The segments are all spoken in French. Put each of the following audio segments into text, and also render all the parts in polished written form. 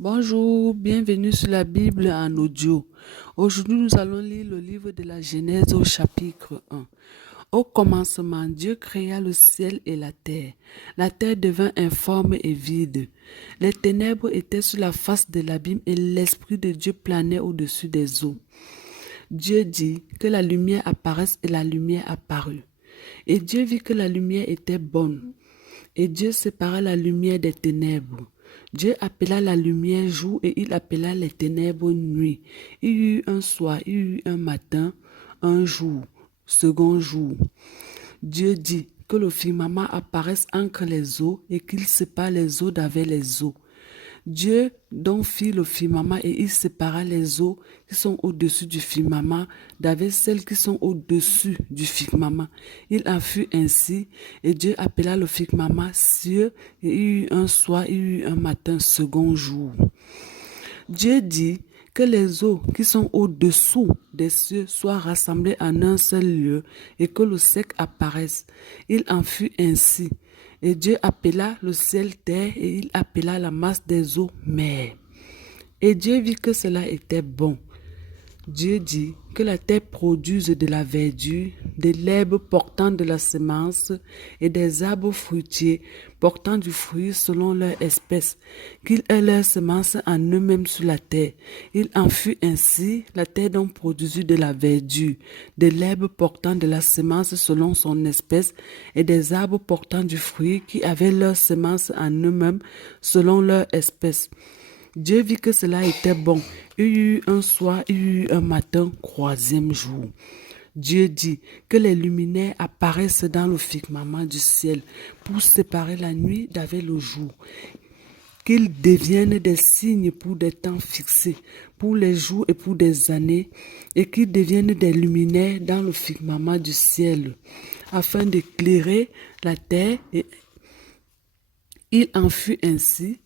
Bonjour, bienvenue sur la Bible en audio. Aujourd'hui, nous allons lire le livre de la Genèse au chapitre 1. Au commencement, Dieu créa le ciel et la terre. La terre devint informe et vide. Les ténèbres étaient sur la face de l'abîme et l'Esprit de Dieu planait au-dessus des eaux. Dieu dit que la lumière apparaisse et la lumière apparut. Et Dieu vit que la lumière était bonne. Et Dieu sépara la lumière des ténèbres. Dieu appela la lumière jour et il appela les ténèbres nuit. Il y eut un soir, il y eut un matin, un jour, second jour. Dieu dit que le firmament apparaisse entre les eaux et qu'il sépare les eaux d'avec les eaux. Dieu donc fit le firmament et il sépara les eaux qui sont au-dessus du firmament d'avec celles qui sont au-dessus du firmament. Il en fut ainsi et Dieu appela le firmament cieux et il y eut un soir, il y eut un matin, second jour. Dieu dit que les eaux qui sont au-dessous des cieux soient rassemblées en un seul lieu et que le sec apparaisse. Il en fut ainsi. Et Dieu appela le ciel terre et il appela la masse des eaux mer. Et Dieu vit que cela était bon. Dieu dit que la terre produise de la verdure, de l'herbe portant de la semence et des arbres fruitiers portant du fruit selon leur espèce, qu'ils aient leur semence en eux-mêmes sur la terre. Il en fut ainsi, la terre donc produisit de la verdure, de l'herbe portant de la semence selon son espèce et des arbres portant du fruit qui avaient leur semence en eux-mêmes selon leur espèce. Dieu vit que cela était bon. Il y eut un soir, il y eut un matin, troisième jour. Dieu dit que les luminaires apparaissent dans le firmament du ciel pour séparer la nuit d'avec le jour, qu'ils deviennent des signes pour des temps fixés, pour les jours et pour des années, et qu'ils deviennent des luminaires dans le firmament du ciel, afin d'éclairer la terre. Et il en fut ainsi.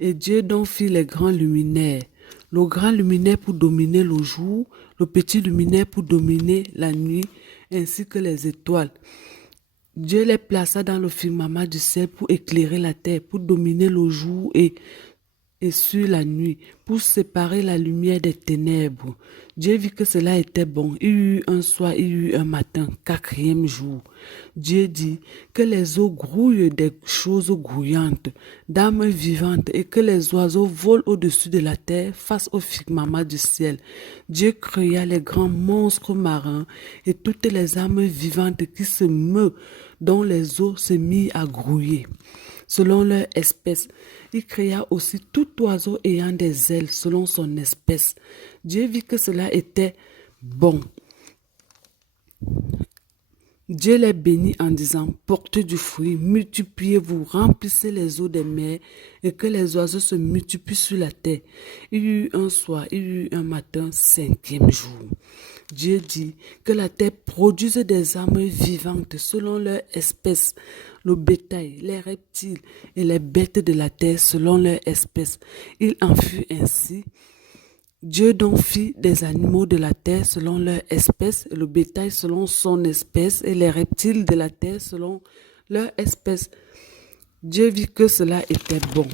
Et Dieu donc fit les grands luminaires, le grand luminaire pour dominer le jour, le petit luminaire pour dominer la nuit, ainsi que les étoiles. Dieu les plaça dans le firmament du ciel pour éclairer la terre, pour dominer le jour et sur la nuit, pour séparer la lumière des ténèbres. Dieu vit que cela était bon. Il y eut un soir, il y eut un matin, quatrième jour. Dieu dit que les eaux grouillent des choses grouillantes, d'âmes vivantes, et que les oiseaux volent au-dessus de la terre face au firmament du ciel. Dieu créa les grands monstres marins et toutes les âmes vivantes qui se meuvent, dont les eaux se mirent à grouiller selon leur espèce. Il créa aussi tout oiseau ayant des ailes selon son espèce. Dieu vit que cela était bon. Dieu les bénit en disant, portez du fruit, multipliez-vous, remplissez les eaux des mers et que les oiseaux se multiplient sur la terre. Il y eut un soir, il y eut un matin, cinquième jour. Dieu dit que la terre produise des âmes vivantes selon leur espèce, le bétail, les reptiles et les bêtes de la terre selon leur espèce. Il en fut ainsi. Dieu donc fit des animaux de la terre selon leur espèce, et le bétail selon son espèce, et les reptiles de la terre selon leur espèce. Dieu vit que cela était bon.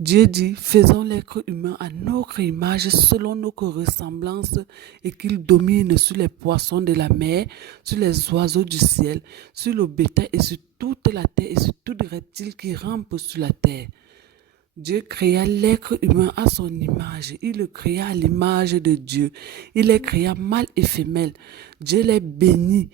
Dieu dit, faisons l'être humain à notre image, selon notre ressemblance, et qu'il domine sur les poissons de la mer, sur les oiseaux du ciel, sur le bétail et sur toute la terre et sur tout reptile qui rampe sur la terre. Dieu créa l'être humain à son image. Il le créa à l'image de Dieu. Il les créa mâle et femelle. Dieu les bénit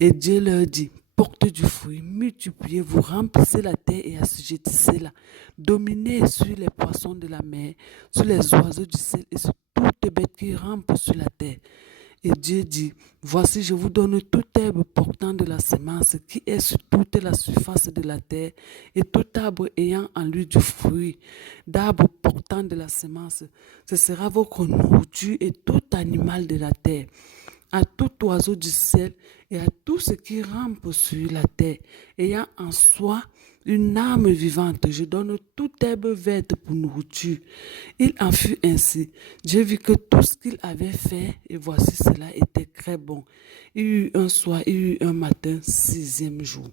et Dieu leur dit, portez du fruit, multipliez-vous, remplissez la terre et assujettissez-la. Dominez sur les poissons de la mer, sur les oiseaux du ciel et sur toutes bêtes qui rampent sur la terre. Et Dieu dit, voici je vous donne toute herbe portant de la semence qui est sur toute la surface de la terre et tout arbre ayant en lui du fruit d'arbre portant de la semence. Ce sera votre nourriture et tout animal de la terre, à tout oiseau du ciel et à tout ce qui rampe sur la terre, ayant en soi une âme vivante. Je donne toute herbe verte pour nourriture. Il en fut ainsi. Dieu vit que tout ce qu'il avait fait, et voici cela était très bon. Il y eut un soir, il y eut un matin, sixième jour.